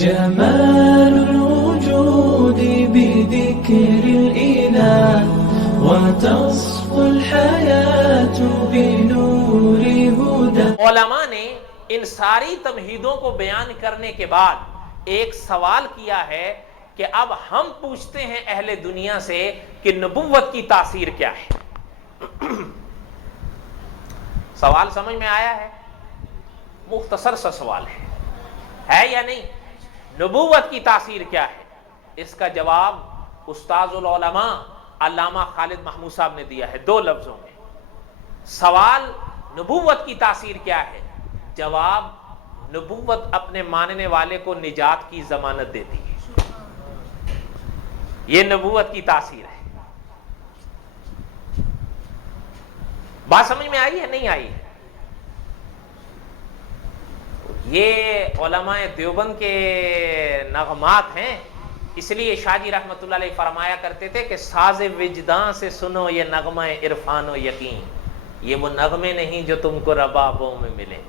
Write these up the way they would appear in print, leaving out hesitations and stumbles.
جمال الوجود بذكر الإله وتصفو الحياة بنور هدى. علماء نے ان ساری تمہیدوں کو بیان کرنے کے بعد ایک سوال کیا ہے کہ اب ہم پوچھتے ہیں اہل دنیا سے کہ نبوت کی تاثیر کیا ہے. سوال سمجھ میں آیا ہے؟ مختصر سا سوال ہے یا نہیں؟ نبوت کی تاثیر کیا ہے؟ اس کا جواب استاذ العلماء علامہ خالد محمود صاحب نے دیا ہے 2 لفظوں میں. سوال نبوت کی تاثیر کیا ہے؟ جواب نبوت اپنے ماننے والے کو نجات کی ضمانت دیتی ہے. یہ نبوت کی تاثیر ہے. بات سمجھ میں آئی ہے نہیں آئی ہے؟ یہ علماء دیوبند کے نغمات ہیں. اس لیے شاہ جی رحمت اللہ علیہ فرمایا کرتے تھے کہ ساز وجداں سے سنو یہ نغمہ عرفان و یقین. یہ وہ نغمے نہیں جو تم کو ربابوں میں ملے.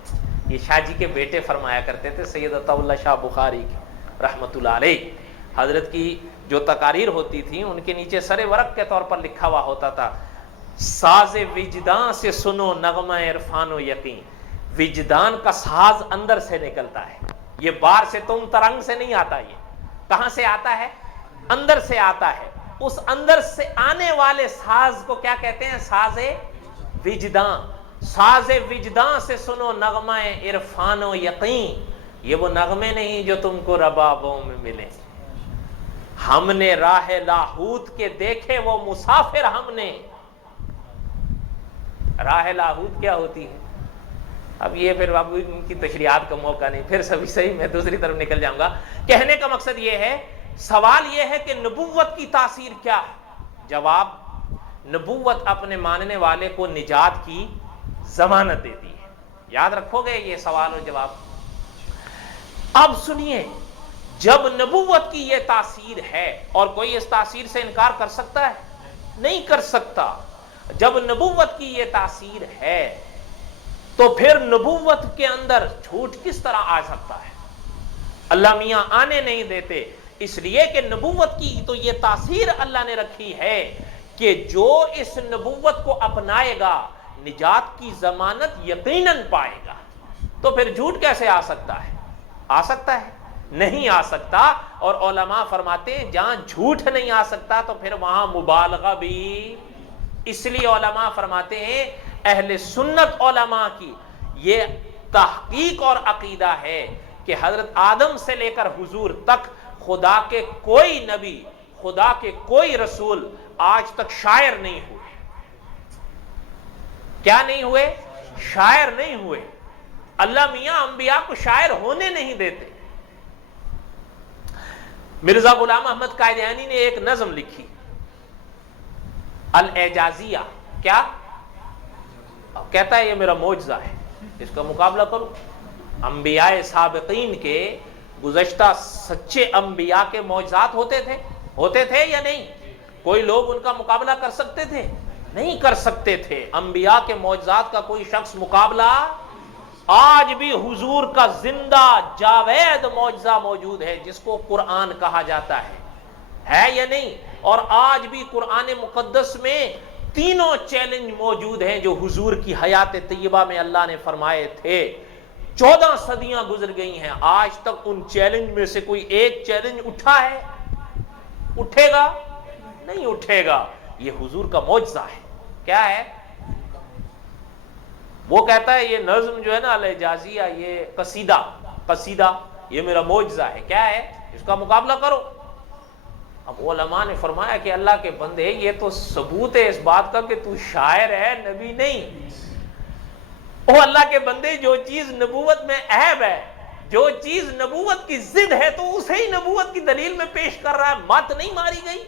یہ شاہ جی کے بیٹے فرمایا کرتے تھے سید عطا اللہ شاہ بخاری کی رحمت اللہ علیہ. حضرت کی جو تقاریر ہوتی تھیں ان کے نیچے سر ورق کے طور پر لکھا ہوا ہوتا تھا ساز وجداں سے سنو نغمہ عرفان و یقین. وجدان کا ساز اندر سے نکلتا ہے. یہ باہر سے تم ترنگ سے نہیں آتا. یہ کہاں سے آتا ہے؟ اندر سے آتا ہے. اس اندر سے آنے والے ساز کو کیا کہتے ہیں؟ ساز وجدان. ساز وجدان سے سنو نغمہ عرفان و یقین. یہ وہ نغمے نہیں جو تم کو ربابوں میں ملے. ہم نے راہ لاہوت کے دیکھے وہ مسافر. ہم نے راہ لاہوت کیا ہوتی ہے؟ اب یہ پھر اب ان کی تشریحات کا موقع نہیں. پھر سبھی صحیح میں دوسری طرف نکل جاؤں گا. کہنے کا مقصد یہ ہے، سوال یہ ہے کہ نبوت کی تاثیر کیا ہے؟ جواب نبوت اپنے ماننے والے کو نجات کی ضمانت دیتی ہے. یاد رکھو گے یہ سوال و جواب. اب سنیے، جب نبوت کی یہ تاثیر ہے اور کوئی اس تاثیر سے انکار کر سکتا ہے؟ نہیں کر سکتا. جب نبوت کی یہ تاثیر ہے تو پھر نبوت کے اندر جھوٹ کس طرح آ سکتا ہے؟ اللہ میاں آنے نہیں دیتے. اس لیے کہ نبوت کی تو یہ تاثیر اللہ نے رکھی ہے کہ جو اس نبوت کو اپنائے گا نجات کی ضمانت یقیناً پائے گا. تو پھر جھوٹ کیسے آ سکتا ہے؟ آ سکتا ہے؟ نہیں آ سکتا. اور علماء فرماتے ہیں جہاں جھوٹ نہیں آ سکتا تو پھر وہاں مبالغہ بھی. اس لیے علماء فرماتے ہیں اہل سنت علماء کی یہ تحقیق اور عقیدہ ہے کہ حضرت آدم سے لے کر حضور تک خدا کے کوئی نبی، خدا کے کوئی رسول آج تک شاعر نہیں ہوئے. کیا نہیں ہوئے؟ شاعر نہیں ہوئے. اللہ میاں انبیاء کو شاعر ہونے نہیں دیتے. مرزا غلام احمد قادیانی نے ایک نظم لکھی الاعجازیہ. کیا کہتا ہے؟ یہ میرا معجزہ ہے، اس کا مقابلہ کرو. انبیاء سابقین کے گزشتہ سچے انبیاء کے معجزات ہوتے تھے یا نہیں؟ کوئی لوگ ان کا مقابلہ کر سکتے تھے؟ نہیں کر سکتے تھے. انبیاء کے معجزات کا کوئی شخص مقابلہ. آج بھی حضور کا زندہ جاوید معجزہ موجود ہے جس کو قرآن کہا جاتا ہے یا نہیں؟ اور آج بھی قرآن مقدس میں تینوں چیلنج موجود ہیں جو حضور کی حیات طیبہ میں اللہ نے فرمائے تھے. 14 صدیاں گزر گئی ہیں، آج تک ان چیلنج میں سے کوئی ایک چیلنج اٹھا ہے؟ اٹھے گا؟ نہیں اٹھے گا. یہ حضور کا معجزہ ہے. کیا ہے؟ وہ کہتا ہے یہ نظم جو ہے نا الاعجازیہ، یہ قصیدہ یہ میرا معجزہ ہے. کیا ہے؟ اس کا مقابلہ کرو. اب علماء نے فرمایا کہ اللہ کے بندے یہ تو ثبوت ہے اس بات کا کہ تو شاعر ہے، نبی نہیں. او اللہ کے بندے، جو چیز نبوت میں عیب ہے، جو چیز نبوت کی ضد ہے تو اسے ہی نبوت کی دلیل میں پیش کر رہا ہے. مت نہیں ماری گئی؟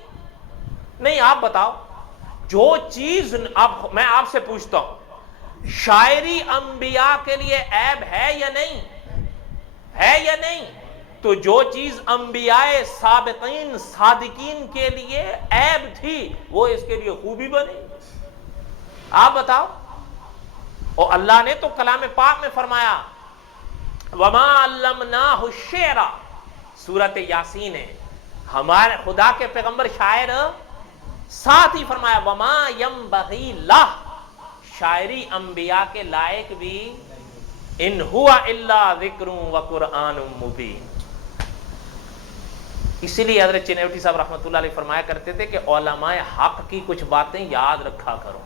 نہیں. آپ بتاؤ جو چیز. اب میں آپ سے پوچھتا ہوں شاعری انبیاء کے لیے عیب ہے یا نہیں؟ ہے یا نہیں؟ تو جو چیز انبیاء سابقین صادقین کے لیے عیب تھی وہ اس کے لیے خوبی بنی. آپ بتاؤ. اور اللہ نے تو کلام پاک میں فرمایا وَمَا عَلَّمْنَاهُ الشِّعْرَ سورت یاسین ہے، ہمارے خدا کے پیغمبر شاعر، ساتھ ہی فرمایا وما ینبغی لہ، شاعری انبیاء کے لائق بھی ان ہوا الا ذکر و قرآن مبین۔ اسی لیے حضرت چنیوٹی صاحب رحمۃ اللہ علیہ فرمایا کرتے تھے کہ علماء حق کی کچھ باتیں یاد رکھا کرو۔